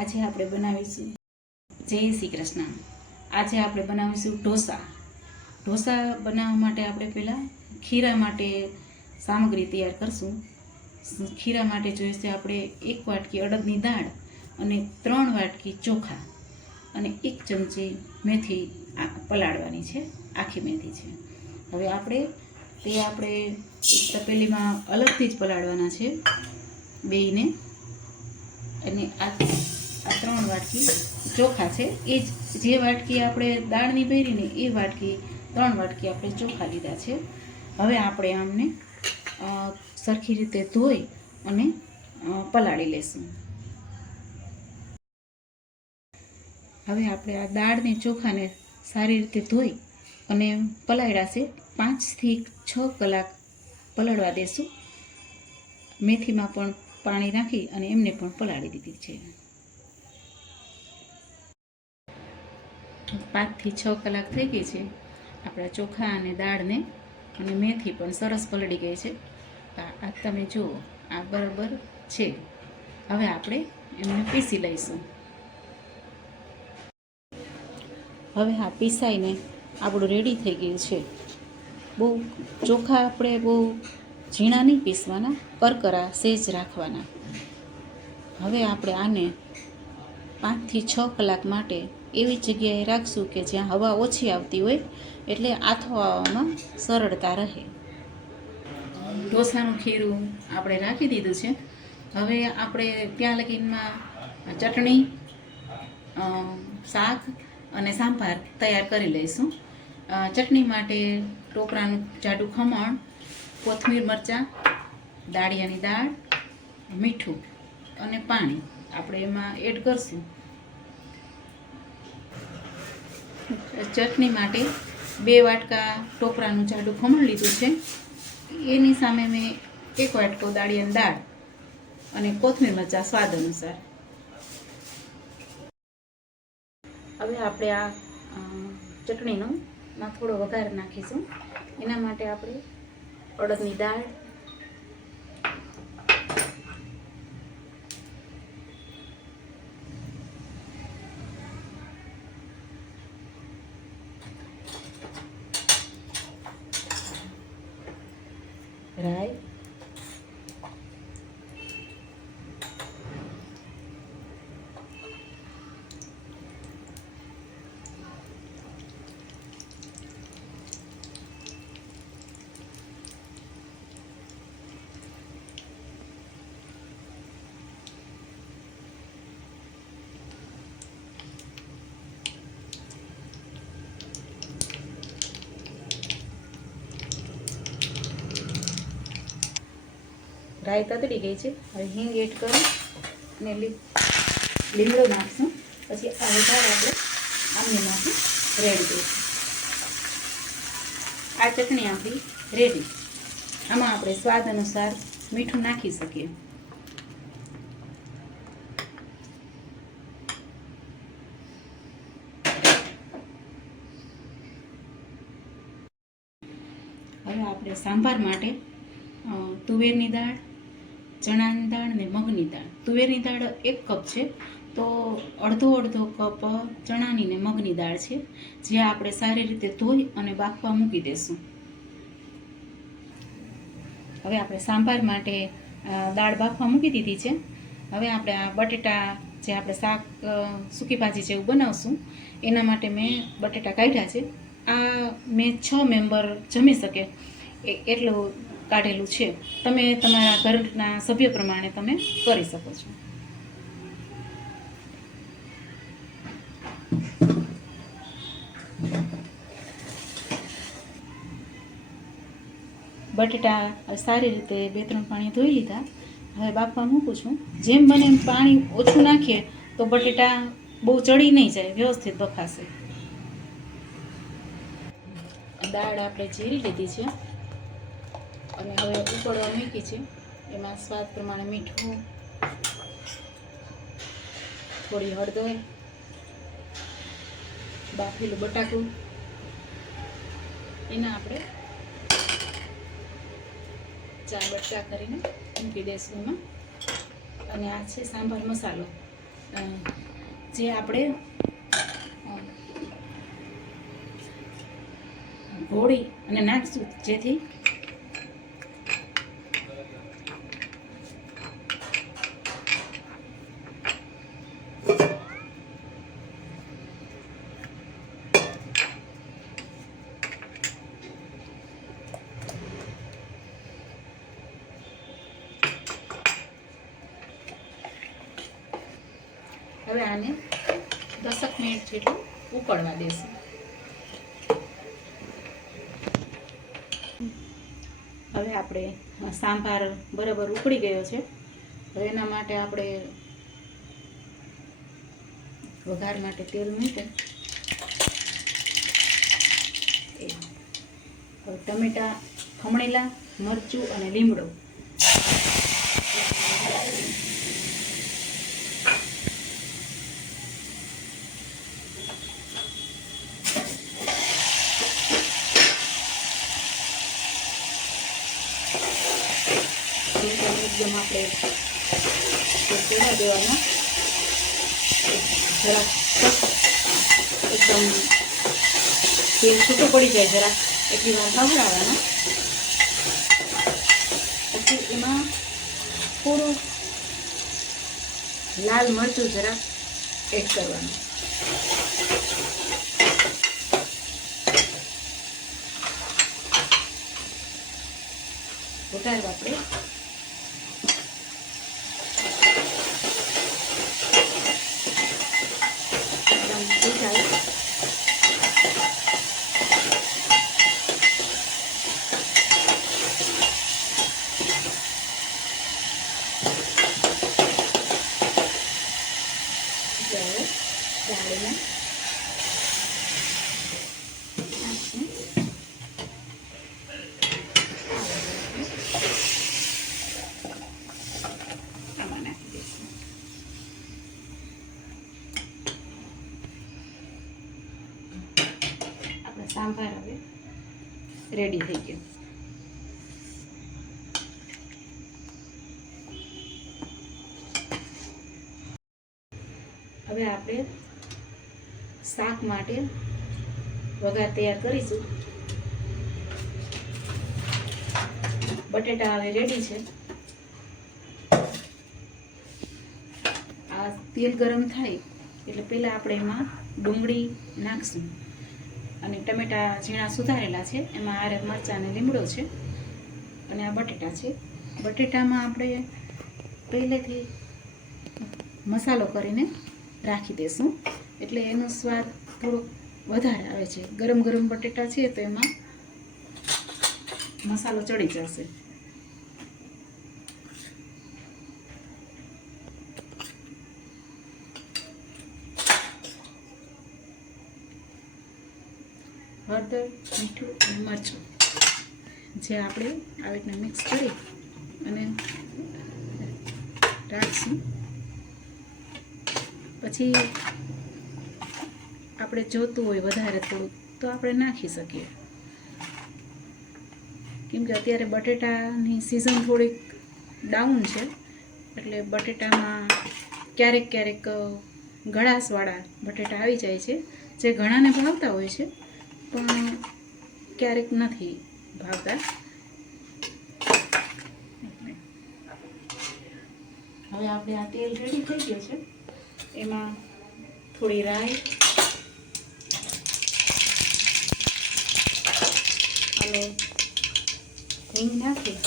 આજે આપણે બનાવીશું જય શ્રી કૃષ્ણ. આજે આપણે બનાવીશું ઢોસા. ઢોસા બનાવવા માટે આપણે પહેલાં ખીરા માટે સામગ્રી તૈયાર કરશું. ખીરા માટે જોઈશે આપણે 1 વાટકી અડદની દાળ અને 3 વાટકી ચોખા અને 1 ચમચી મેથી પલાળવાની છે, આખી મેથી છે. હવે આપણે તપેલીમાં અલગથી જ પલાળવાના છે બેયને. અને આ 3 વાટકી ચોખા છે, એ જે વાટકી આપણે દાળની ભરીને એ વાટકી 3 વાટકી આપણે ચોખા લીધા છે. હવે આપણે આમને સરખી રીતે ધોઈ અને પલાળી લેશું. હવે આપણે આ દાળને ચોખાને સારી રીતે ધોઈ અને પલાળ્યા છે. 5 થી 6 કલાક પલળવા દેશું. મેથીમાં પણ પાણી નાખી અને એમને પણ પલાળી દીધી છે. 5 થી 6 કલાક થઈ ગઈ છે. આપણા ચોખા અને દાળને અને મેથી પણ સરસ પલળી ગઈ છે. આ તમે જુઓ, આ બરાબર છે. હવે આપણે એમને પીસી લઈશું. હવે આ પીસાઈને આપણું રેડી થઈ ગયું છે. ચોખા આપણે બહુ ઝીણા નહીં પીસવાના, કરકરા સેજ રાખવાના. હવે આપણે આને 5 થી 6 કલાક માટે એવી જગ્યાએ રાખશું કે જ્યાં હવા ઓછી આવતી હોય, એટલે આથવામાં સરળતા રહે. ઢોસાનું ખીરું આપણે રાખી દીધું છે. હવે આપણે ત્યાં લગીનમાં ચટણી, શાક અને સાંભાર તૈયાર કરી લઈશું. ચટણી માટે ટોપરાનું જાડું ખમણ, કોથમીર મરચાં, દાળિયાની દાળ, મીઠું અને પાણી આપણે એમાં એડ કરશું. ચટણી માટે 2 વાટકા ટોપરાનું જાડું ખમણ લીધું છે. એની સામે મેં 1 વાટકો દાળિયાની દાળ અને કોથમીર મરચાં સ્વાદ અનુસાર. હવે આપણે આ ચટણીનો થોડો વઘાર નાખીશું. એના માટે આપણે અડદની દાળ, રાઈ, રાઈ તતડી ગઈ છે. હવે હિંગ એડ કરી અને લીમડો નાખશું. પછી આ વઘાર આપણે આમને નાખી રેડી દઈશું. આ ચટણી આપણી રેડી. આમાં આપણે સ્વાદ અનુસાર મીઠું નાખી શકીએ. હવે આપણે સાંભાર માટે તુવેરની દાળ, ચણાની દાળ ને મગની દાળ. તુવેરની દાળ 1 કપ છે, તો અડધો કપ ચણાની ને મગની દાળ છે, જે આપણે સારી રીતે ધોઈ અને બાફવા મૂકી દઈશું. હવે આપણે સાંભાર માટે દાળ બાફવા મૂકી દીધી છે. હવે આપણે આ બટેટા જે આપણે શાક સૂકી ભાજી જેવું બનાવશું, એના માટે મેં બટેટા કાઢ્યા છે. આ મેં 6 મેમ્બર જમી શકે એટલું કાઢેલું છે. તમે તમારા ઘરના સભ્ય પ્રમાણે તમે કરી શકો છો. બટેટા સારી રીતે 2-3 પાણી ધોઈ લીધા. હવે બાફવા મૂકું છું. જેમ બને એમ પાણી ઓછું નાખીએ તો બટેટા બહુ ચડી નહીં જાય, વ્યવસ્થિત બફાશે. દાળ આપણે જીરી લીધી છે અને હવે ઉકળવા મૂકી છે. એમાં સ્વાદ પ્રમાણે મીઠું, થોડી હળદર, બાફેલું બટાકું, એના આપણે 4 બટકા કરીને મૂકી દઈશું એમાં. અને આ છે સાંભાર મસાલો. જે આપણે ઘોળી અને નાખશું, જેથી હવે આને 10 મિનિટ જેટલું ઉકળવા દેશું. હવે આપણે સાંભાર બરાબર ઉકળી ગયો છે. હવે એના માટે આપણે વઘાર માટે તેલ મૂકે. હવે ટમેટા, ખમણેલા મરચું અને લીમડો એકદમ આપણે તેવા દેવાના. જરાક એકદમ તેલ છૂટું પડી જાય જરાક એટલી વાર ખવડાવવાના. પછી એમાં થોડું લાલ મરચું જરાક એડ કરવાનું. વઘાર આપણે દાળીને આમાં નાખી દઈશું. આપણે સાંભાર હવે રેડી થઈ ગયો. હવે આપણે શાક માટે વઘાર તૈયાર કરીશું. બટેટા હવે રેડી છે. આ તેલ ગરમ થાય એટલે પહેલાં આપણે એમાં ડુંગળી નાખશું અને ટમેટા ઝીણા સુધારેલા છે. એમાં આરે મરચાં અને લીમડો છે અને આ બટેટા છે. બટેટામાં આપણે પહેલેથી મસાલો કરીને રાખી દઈશું એટલે એનો સ્વાદ થોડોક વધારે આવે છે. ગરમ ગરમ બટેટા છે તો એમાં મસાલો ચડી જશે. હળદર, મીઠું અને મરચું જે આપણે આવી રીતના મિક્સ કરી અને રાખશું. પછી આપણે જોતું હોય વધારે થોડુંક તો આપણે નાખી શકીએ, કેમ કે અત્યારે બટેટાની સિઝન થોડીક ડાઉન છે એટલે બટેટામાં ક્યારેક ક્યારેક ગળાશવાળા બટેટા આવી જાય છે, જે ઘણાને ભાવતા હોય છે પણ ક્યારેક નથી ભાવતા. હવે આપણે આ તેલ રેડી થઈ ગયું છે. એમાં થોડી રાઈ અને હિંગ નાખી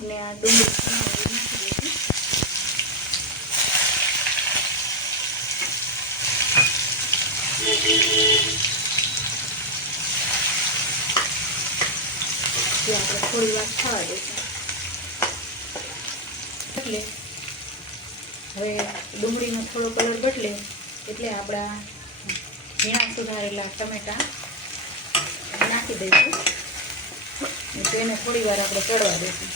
અને આ ડુંગળી નાખી દઈશું. જે આપણે થોડી વાર ખાવા દઈશું. એટલે હવે ડુંગળીનો થોડો કલર બદલે એટલે આપણા ઝીણા સુધારેલા ટમેટા નાખી દઈશું અને તેને થોડી વાર આપણે ચડવા દઈશું.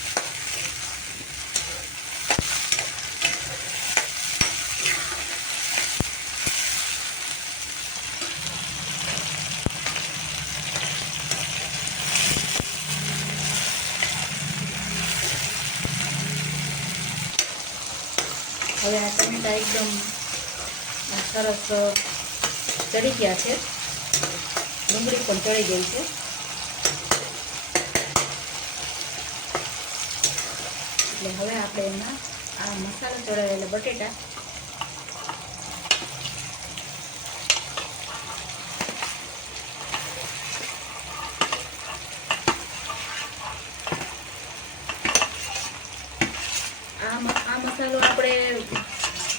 હવે આ ટમેટા એકદમ સરસ ચડી ગયા છે, ડુંગળી પણ ચડી ગઈ છે. એટલે હવે આપણે એમાં આ મસાલો ચડાવેલા બટેટા આ મસાલો આપણે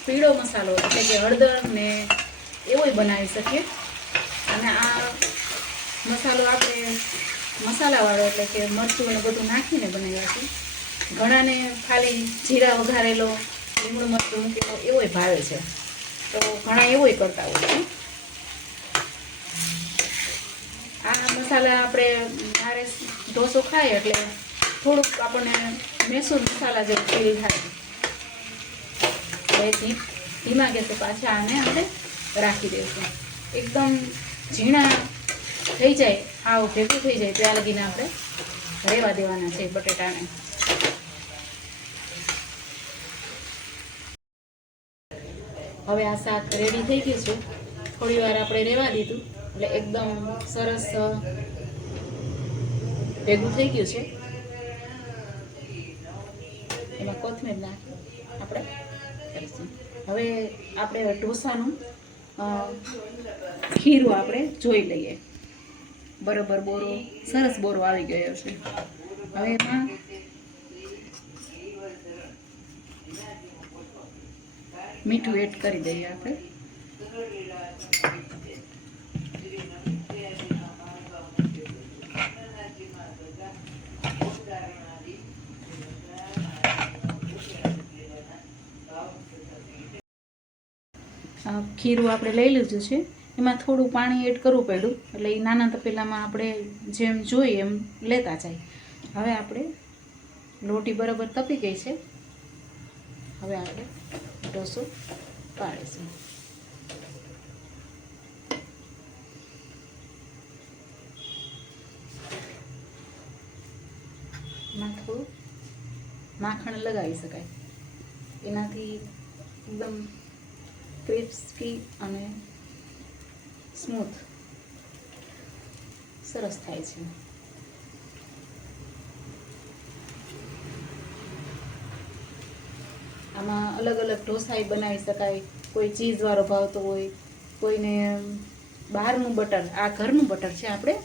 પીળો મસાલો એટલે કે હળદર ને એવોય બનાવી શકીએ. અને આ મસાલો આપણે મસાલાવાળો એટલે કે મરચું ને બધું નાખીને બનાવ્યા છે. ઘણાને ખાલી જીરા વઘારેલો લીમડું મરચું મૂકેલો એવોય ભાવે છે, તો ઘણા એવોય કરતા હોય છે. આ મસાલા આપણે મારે ઢોસો ખાય એટલે થોડુંક આપણને મૈસૂર મસાલા જેવું ફીલ થાય. એટલે ધીમા ગેસે પાછા આને આપણે રાખી દઈશું. એકદમ ઝીણા થઈ જાય, આવ ભેગું થઈ જાય ત્યાં લગીને આપણે રહેવા દેવાના છે બટેટાને. હવે આ શાક રેડી થઈ ગયું છે. થોડી વાર આપણે રહેવા દીધું એટલે એકદમ સરસ ભેગું થઈ ગયું છે. એમાં કોથમીર નાખી આપણે કરીશું. હવે આપણે ઢોસાનું ખીરું આપણે જોઈ લઈએ. બરોબર બોરો સરસ બોરો આવી ગયો છે. હવે એમાં મીઠું એડ કરી દઈએ આપણે. ખીરું આપણે લઈ લીધું છે, એમાં થોડું પાણી એડ કરવું પડ્યું એટલે એ નાના તપેલામાં આપણે જેમ જોઈએ એમ લેતા જાય. હવે આપણે લોટી બરાબર તપી ગઈ છે. હવે આપણે ઢોસો પાડીશું. એમાં થોડું માખણ લગાવી શકાય, એનાથી એકદમ ક્રિસ્પી અને સ્મૂથ સરસ થાય છે. આમાં અલગ અલગ ઢોસા બનાવી શકાય. કોઈ ચીઝવાળો ભાવતો હોય, કોઈને બહારનું બટર, આ ઘરનું બટર છે આપણે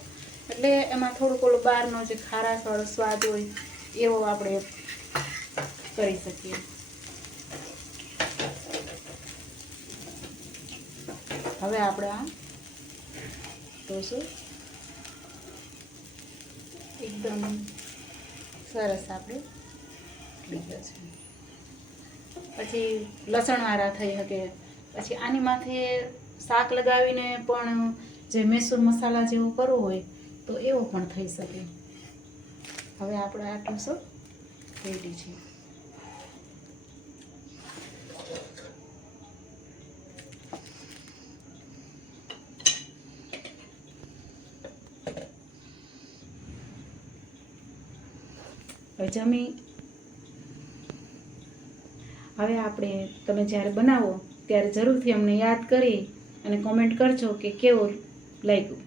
એટલે એમાં થોડુંક ઓલો બહારનો જે ખારાશવાળો સ્વાદ હોય એવો આપણે કરી શકીએ. હવે આપણે આ ઢોસો એકદમ સરસ આપણે લીધો છે. પછી લસણવાળા થઈ શકે, પછી આની માથે શાક લગાવીને પણ જે મૈસૂર મસાલા જેવું કરવું હોય તો એવો પણ થઈ શકે. હવે આપણો આ ઢોસો રેડી છે. હવે આપણે તમે જ્યારે બનાવો ત્યારે જરૂરથી અમને યાદ કરી અને કોમેન્ટ કરજો કે કેવો લાગ્યું.